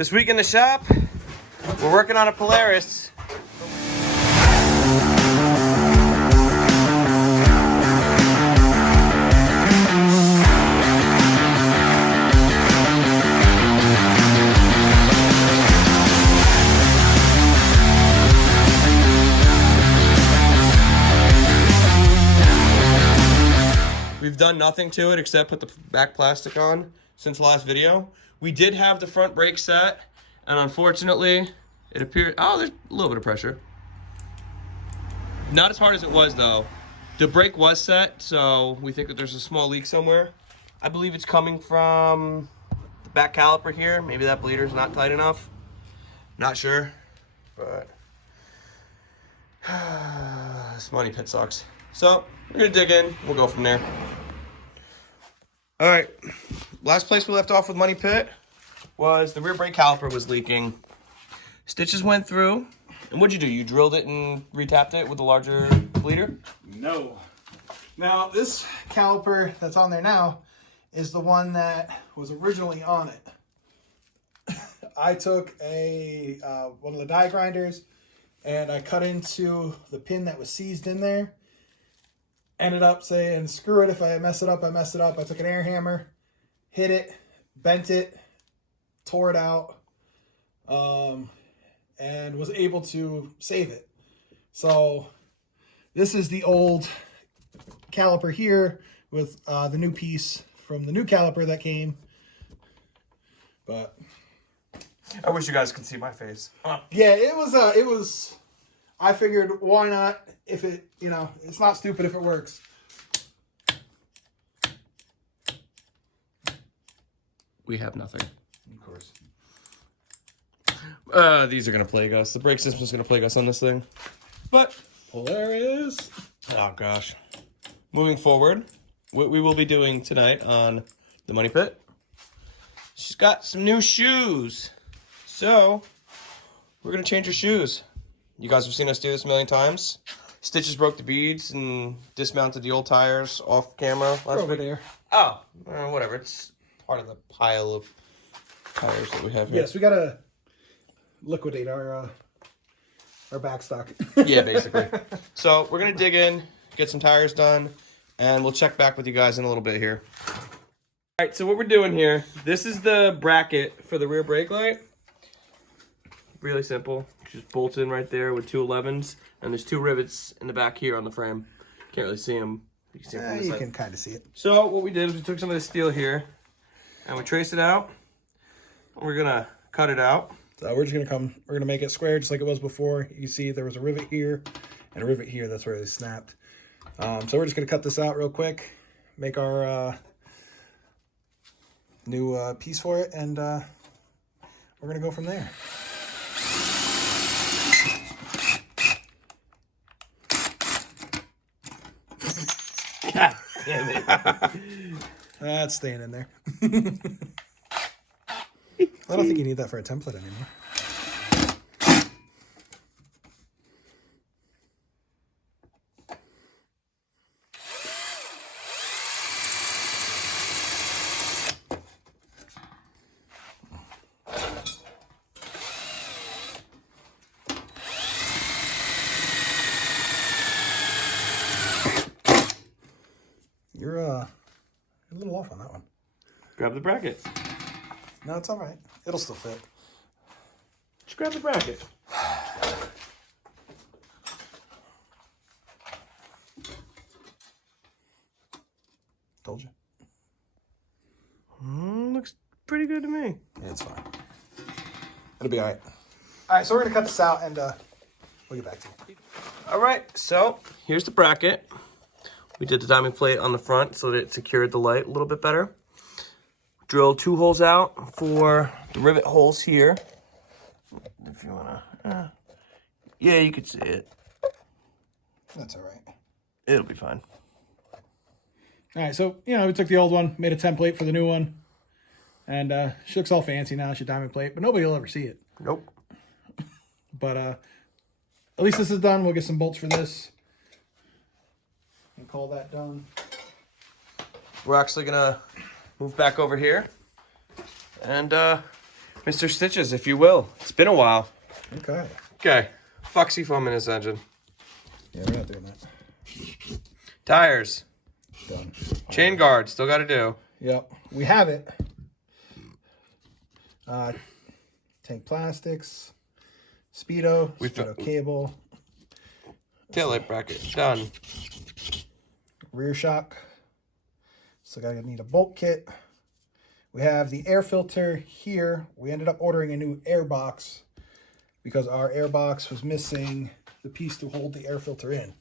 This week in the shop, we're working on a Polaris. We've done nothing to it except put the back plastic on since the last video. We did have the front brake set, and unfortunately, it appeared, oh, there's a little bit of pressure. Not as hard as it was though. The brake was set, so we think that there's a small leak somewhere. I believe it's coming from the back caliper here. Maybe that bleeder's not tight enough. Not sure, but this money pit sucks. So we're gonna dig in, we'll go from there. All right, last place we left off with money pit was the rear brake caliper was leaking. Stitches went through, and what'd you do? You drilled it and retapped it with a larger bleeder? No. Now this caliper that's on there now is the one that was originally on it. I took a one of the die grinders and I cut into the pin that was seized in there. Ended up saying, screw it, if I mess it up, I mess it up. I took an air hammer, hit it, bent it, tore it out, and was able to save it. So this is the old caliper here with the new piece from the new caliper that came. But I wish you guys could see my face. yeah, it was, I figured, why not? If it, you know, it's not stupid if it works. We have nothing. Of course. These are gonna plague us. The brake system's gonna plague us on this thing. But Polaris. oh gosh. Moving forward, what we will be doing tonight on the money pit. She's got some new shoes. So we're gonna change her shoes. You guys have seen us do this a million times. Stitches broke the beads and dismounted the old tires off camera last Over week. there. Oh, whatever. It's part of the pile of tires that we have here. Yes, we gotta liquidate our back stock. Yeah, basically. So we're gonna dig in, get some tires done, and we'll check back with you guys in a little bit here. All right, so what we're doing here, this is the bracket for the rear brake light. Really simple. Just bolts in right there with two 11s, and there's two rivets in the back here on the frame. Can't really see them. You can see them from this You side. can kind of see it. So what we did is we took some of the steel here, and we traced it out. We're gonna cut it out. So we're gonna make it square just like it was before. You see there was a rivet here and a rivet here. That's where they snapped. So we're just gonna cut this out real quick, make our new piece for it, and we're gonna go from there. God damn it. That's staying in there. I don't think you need that for a template anymore. You're a little off on that one. Grab the bracket. No, it's all right. It'll still fit. Just grab the bracket. Told you. Looks pretty good to me. Yeah, it's fine. It'll be all right. All right, so we're going to cut this out, and we'll get back to you. All right, so here's the bracket. We did the diamond plate on the front so that it secured the light a little bit better. Drilled two holes out for the rivet holes here. If you wanna, yeah, you could see it. That's all right. It'll be fine. All right, so, you know, we took the old one, made a template for the new one, and she looks all fancy now, she diamond plate, but nobody will ever see it. Nope. But at least this is done. We'll get some bolts for this and call that done. We're actually gonna move back over here and Mr. Stitches, if you will. It's been a while. Okay. Okay. Foxy foam in this engine. Yeah, we're not doing that. Tires. Done. Chain guard. Still got to do. Yep. We have it. Tank plastics. Speedo. Speedo cable. Taillight bracket. Done. Rear shock. So I need a bolt kit. We have the air filter here. We ended up ordering a new air box because our air box was missing the piece to hold the air filter in.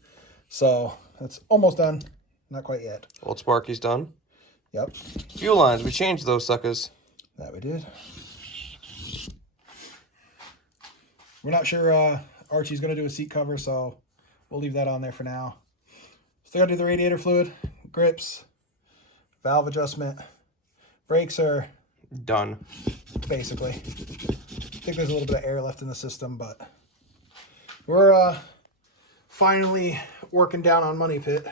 So that's almost done. Not quite yet. Old Sparky's done. Yep. Fuel lines. We changed those suckers. That we did. We're not sure Archie's going to do a seat cover, so we'll leave that on there for now. Still got to do the radiator fluid, grips, valve adjustment. Brakes are done. Basically. I think there's a little bit of air left in the system, but we're finally working down on Money Pit.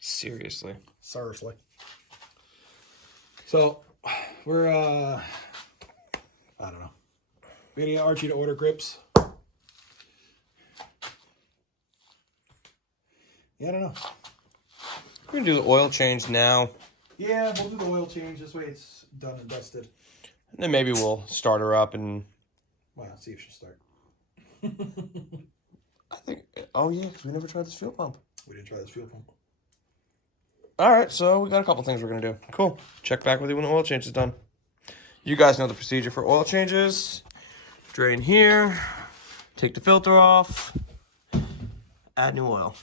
Seriously. So we're I don't know. We're gonna get Archie to order grips. Yeah, I don't know. We're going to do the oil change now. Yeah, we'll do the oil change. This way it's done and dusted. And then maybe we'll start her up and... Well, see if she'll start. I think... Oh, yeah, because we never tried this fuel pump. We didn't try this fuel pump. All right, so we got a couple things we're going to do. Cool. Check back with you when the oil change is done. You guys know the procedure for oil changes. Drain here. Take the filter off. Add new oil.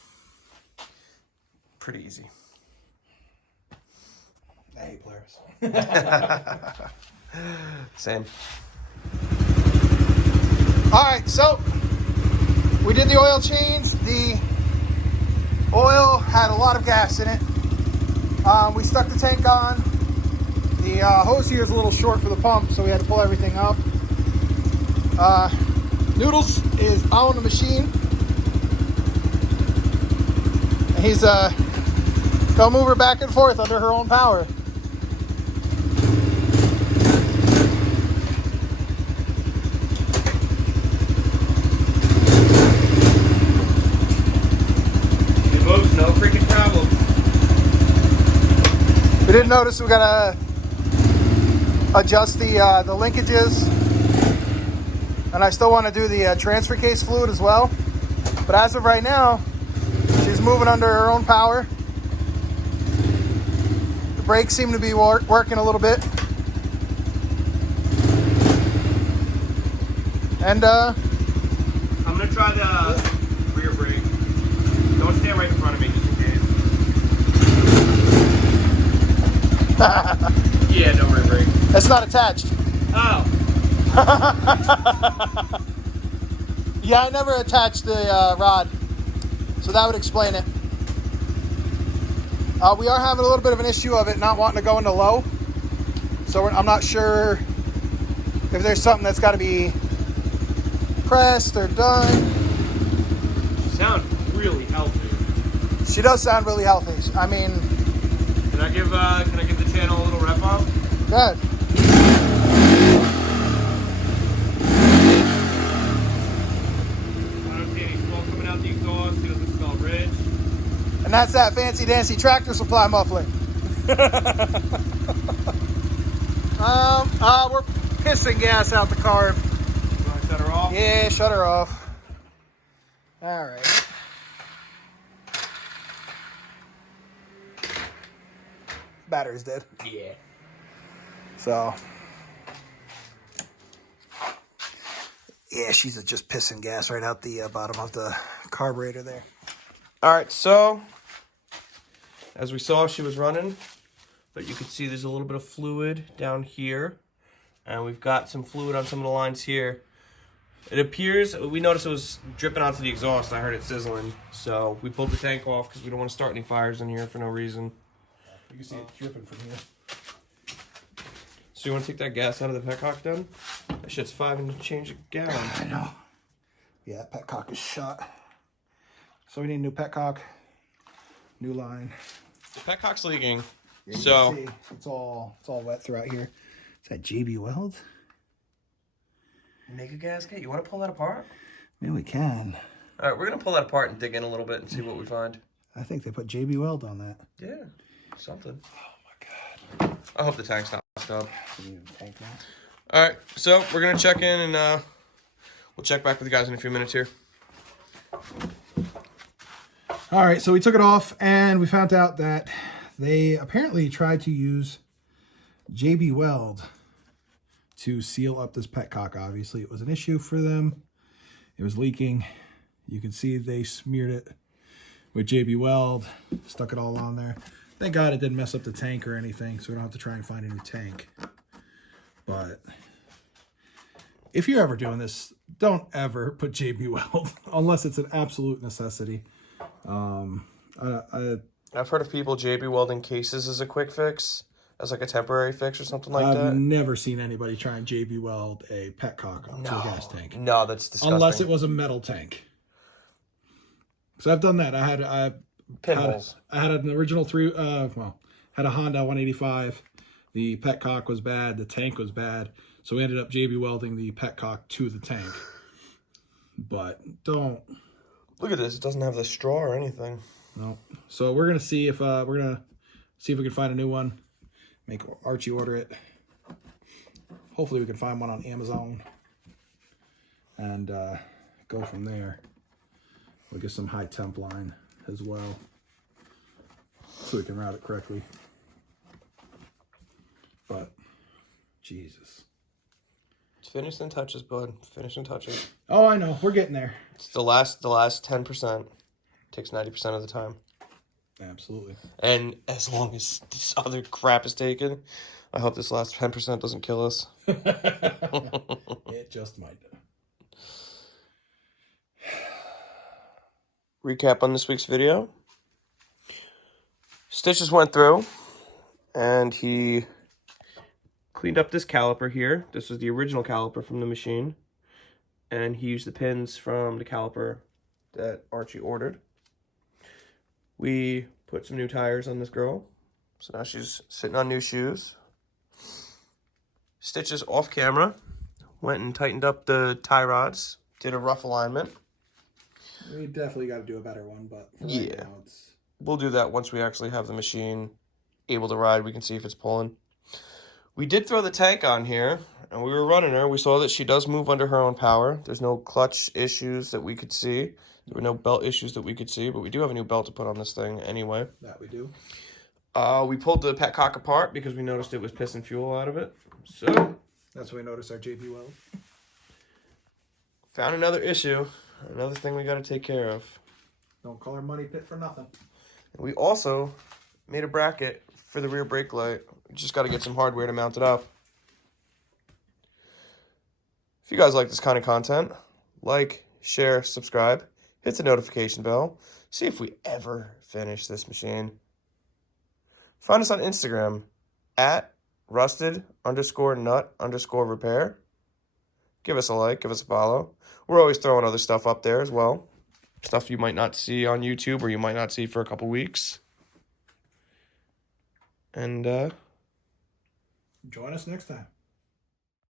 Pretty easy. I hate Polaris. Same. All right, so we did the oil change. The oil had a lot of gas in it. We stuck the tank on. The hose here is a little short for the pump, so we had to pull everything up. Noodles is on the machine. And he's gonna move her back and forth under her own power. It moves, no freaking problem. We didn't notice we gotta adjust the linkages, and I still want to do the transfer case fluid as well. But as of right now, she's moving under her own power. The brakes seem to be working a little bit, and I'm gonna try the rear brake. Don't stand right in front of me, just in case. Yeah, no rear brake. it's not attached. Oh. Yeah, I never attached the rod, so that would explain it. We are having a little bit of an issue of it not wanting to go into low, so I'm not sure if there's something that's got to be pressed or done. You sound really healthy. She does sound really healthy. I mean, Can I give the channel a little rep up? good. I don't see any smoke coming out the exhaust. It doesn't smell rich. And that's that fancy dancy Tractor Supply muffler. We're pissing gas out the carb. You want to shut her off? Yeah, shut her off. All right. Battery's dead. Yeah. So, yeah, she's just pissing gas right out the bottom of the carburetor there. All right, so as we saw, she was running, but you can see there's a little bit of fluid down here, and we've got some fluid on some of the lines here. It appears, we noticed it was dripping onto the exhaust. I heard it sizzling, so we pulled the tank off because we don't want to start any fires in here for no reason. You can see it dripping from here. So you want to take that gas out of the petcock then? That shit's 5 and change a gallon. I know. Yeah, that petcock is shot. So we need a new petcock, new line. The petcock's leaking. Yeah, you So can see it's all wet throughout here. Is that JB Weld? make a gasket. You want to pull that apart? Maybe we can. All right, we're gonna pull that apart and dig in a little bit and see what we find. I think they put JB Weld on that. Yeah, something. Oh my god. I hope the tank's not fucked up. Tank now. All right, so we're gonna check in and we'll check back with you guys in a few minutes here. All right, so we took it off and we found out that they apparently tried to use JB Weld to seal up this petcock. Obviously, it was an issue for them. It was leaking. You can see they smeared it with JB Weld, stuck it all on there. Thank God it didn't mess up the tank or anything, so we don't have to try and find a new tank. But if you're ever doing this, don't ever put JB Weld unless it's an absolute necessity. I've heard of people JB welding cases as a quick fix, as like a temporary fix or something like that. I've never seen anybody try and JB Weld a petcock to a gas tank. No, that's disgusting. Unless it was a metal tank. So I've done that. I had pinholes. I had an original had a Honda 185. The petcock was bad. The tank was bad. So we ended up JB welding the petcock to the tank. But don't. Look at this. It doesn't have the straw or anything. No. So we're gonna see if we can find a new one. Make Archie order it. Hopefully we can find one on Amazon. And go from there. We'll get some high temp line as well, so we can route it correctly. But Jesus, It's finishing touches, bud. Finishing touches. oh, I know, we're getting there. It's the last 10%. Takes 90% of the time. Absolutely. And as long as this other crap is taken, I hope this last 10% doesn't kill us. It just might. Recap on this week's video. Stitches went through and he cleaned up this caliper here. This was the original caliper from the machine. And he used the pins from the caliper that Archie ordered. We put some new tires on this girl. So now she's sitting on new shoes. Stitches off camera. Went and tightened up the tie rods. Did a rough alignment. We definitely got to do a better one, but for Yeah. right now it's... We'll do that once we actually have the machine able to ride. We can see if it's pulling. We did throw the tank on here, and we were running her. We saw that she does move under her own power. There's no clutch issues that we could see. There were no belt issues that we could see, but we do have a new belt to put on this thing anyway. That we do. We pulled the petcock apart because we noticed it was pissing fuel out of it. So That's when we noticed our JB Weld. found another issue. Another thing we got to take care of. Don't call her money pit for nothing. We also made a bracket for the rear brake light. We just got to get some hardware to mount it up. If you guys like this kind of content, like, share, subscribe, hit the notification bell. See if we ever finish this machine. Find us on Instagram at rusted_nut_repair. Give us a like, give us a follow. We're always throwing other stuff up there as well. Stuff you might not see on YouTube or you might not see for a couple weeks. And Join us next time.